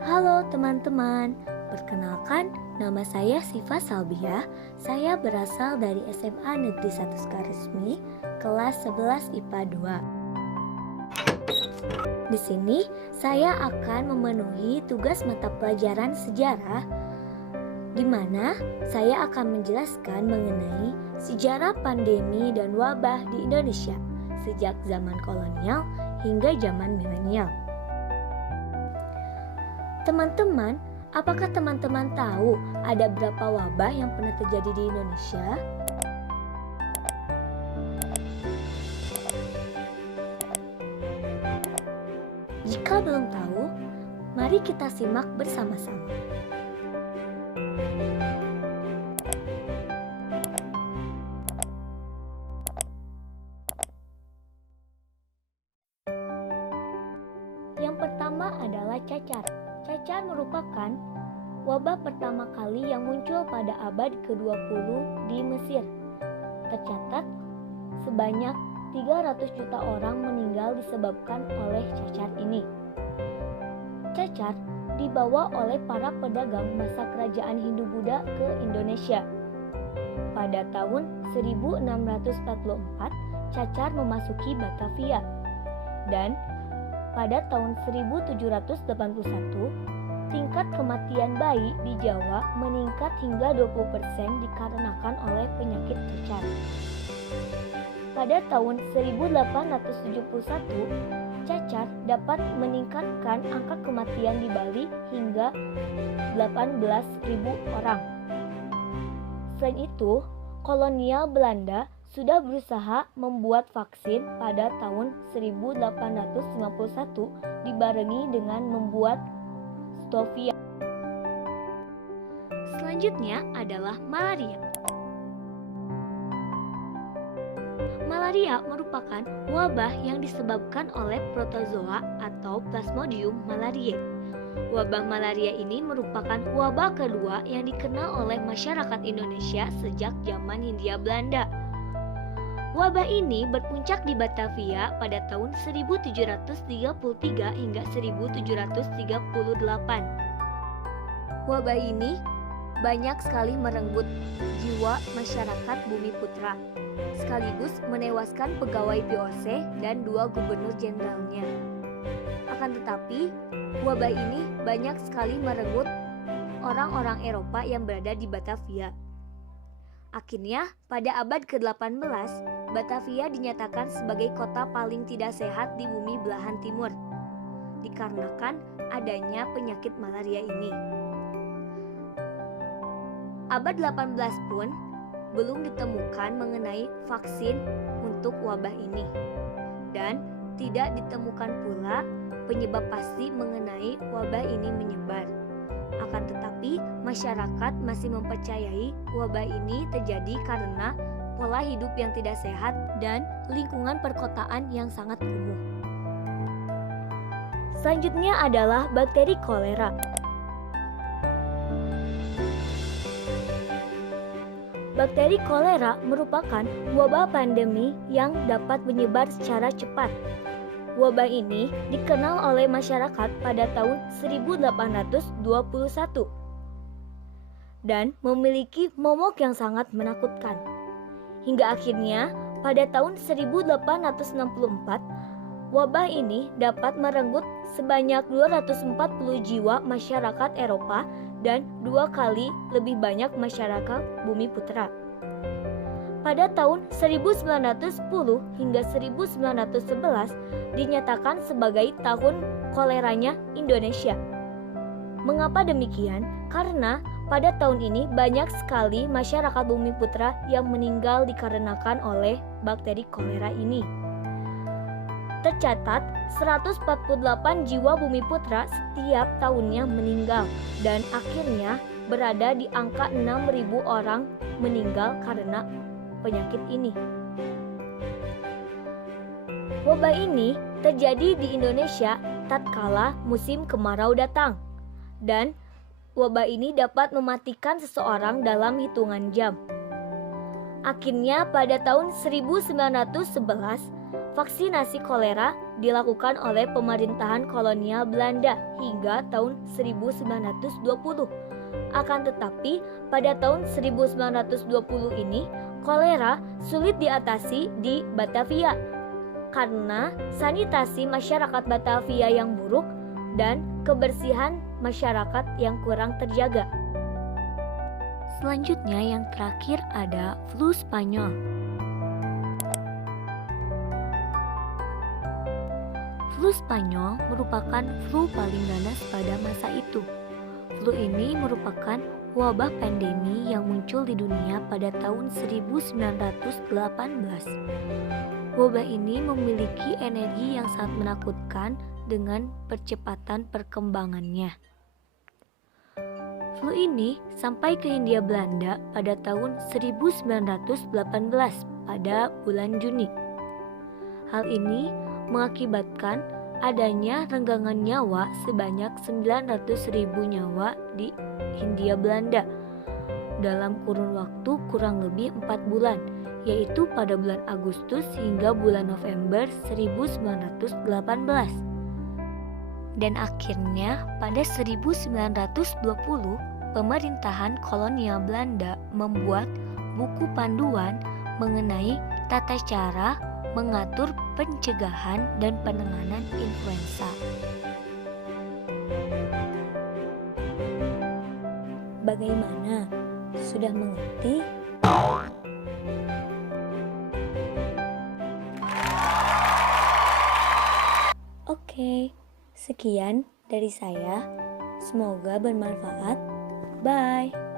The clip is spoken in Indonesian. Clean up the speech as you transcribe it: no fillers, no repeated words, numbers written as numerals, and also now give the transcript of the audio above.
Halo teman-teman, perkenalkan nama saya Siva Salbiah. Saya berasal dari SMA Negeri 1 Sukaresmi, kelas 11 IPA 2. Di sini saya akan memenuhi tugas mata pelajaran sejarah, di mana saya akan menjelaskan mengenai sejarah pandemi dan wabah di Indonesia sejak zaman kolonial hingga zaman milenial. Teman-teman, apakah teman-teman tahu ada berapa wabah yang pernah terjadi di Indonesia? Jika belum tahu, mari kita simak bersama-sama. Yang pertama adalah cacar. Cacar merupakan wabah pertama kali yang muncul pada abad ke-20 di Mesir. Tercatat sebanyak 300 juta orang meninggal disebabkan oleh cacar ini. Cacar dibawa oleh para pedagang masa kerajaan Hindu-Buddha ke Indonesia. Pada tahun 1644, cacar memasuki Batavia. Dan pada tahun 1781, tingkat kematian bayi di Jawa meningkat hingga 20% dikarenakan oleh penyakit cacar. Pada tahun 1871, cacar dapat meningkatkan angka kematian di Bali hingga 18.000 orang. Selain itu, kolonial Belanda sudah berusaha membuat vaksin pada tahun 1851 dibarengi dengan membuat stovia. Selanjutnya adalah malaria. Malaria merupakan wabah yang disebabkan oleh protozoa atau Plasmodium malariae. Wabah malaria ini merupakan wabah kedua yang dikenal oleh masyarakat Indonesia sejak zaman Hindia Belanda. Wabah ini berpuncak di Batavia pada tahun 1733 hingga 1738. Wabah ini banyak sekali merenggut jiwa masyarakat Bumi Putra, sekaligus menewaskan pegawai VOC dan 2 gubernur jenderalnya. Akan tetapi, wabah ini banyak sekali merenggut orang-orang Eropa yang berada di Batavia. Akhirnya, pada abad ke-18, Batavia dinyatakan sebagai kota paling tidak sehat di bumi belahan timur, dikarenakan adanya penyakit malaria ini. Abad 18 pun belum ditemukan mengenai vaksin untuk wabah ini, dan tidak ditemukan pula penyebab pasti mengenai wabah ini menyebar. Akan tetapi, masyarakat masih mempercayai wabah ini terjadi karena pola hidup yang tidak sehat dan lingkungan perkotaan yang sangat kumuh. Selanjutnya adalah bakteri kolera. Bakteri kolera merupakan wabah pandemi yang dapat menyebar secara cepat. Wabah ini dikenal oleh masyarakat pada tahun 1821 dan memiliki momok yang sangat menakutkan. Hingga akhirnya pada tahun 1864, wabah ini dapat merenggut sebanyak 240 jiwa masyarakat Eropa dan 2 kali lebih banyak masyarakat Bumi Putra. Pada tahun 1910 hingga 1911 dinyatakan sebagai tahun koleranya Indonesia. Mengapa demikian? Karena pada tahun ini banyak sekali masyarakat Bumi Putra yang meninggal dikarenakan oleh bakteri kolera ini. Tercatat 148 jiwa Bumi Putra setiap tahunnya meninggal dan akhirnya berada di angka 6.000 orang meninggal karena penyakit ini. Wabah ini terjadi di Indonesia tatkala musim kemarau datang, dan wabah ini dapat mematikan seseorang dalam hitungan jam. Akhirnya pada tahun 1911, vaksinasi kolera dilakukan oleh pemerintahan kolonial Belanda hingga tahun 1920. Akan tetapi, pada tahun 1920 ini, kolera sulit diatasi di Batavia karena sanitasi masyarakat Batavia yang buruk dan kebersihan masyarakat yang kurang terjaga. Selanjutnya yang terakhir ada flu Spanyol. Flu Spanyol merupakan flu paling ganas pada masa itu. Flu ini merupakan wabah pandemi yang muncul di dunia pada tahun 1918. Wabah ini memiliki energi yang sangat menakutkan dengan percepatan perkembangannya. Flu ini sampai ke Hindia Belanda pada tahun 1918 pada bulan Juni. Hal ini mengakibatkan adanya renggangan nyawa sebanyak 900.000 nyawa di Hindia Belanda dalam kurun waktu kurang lebih 4 bulan, yaitu pada bulan Agustus hingga bulan November 1918. Dan akhirnya pada 1920, pemerintahan kolonial Belanda membuat buku panduan mengenai tata cara mengatur pencegahan dan penanganan influenza. Bagaimana? Sudah mengerti? Oke, sekian dari saya. Semoga bermanfaat. Bye.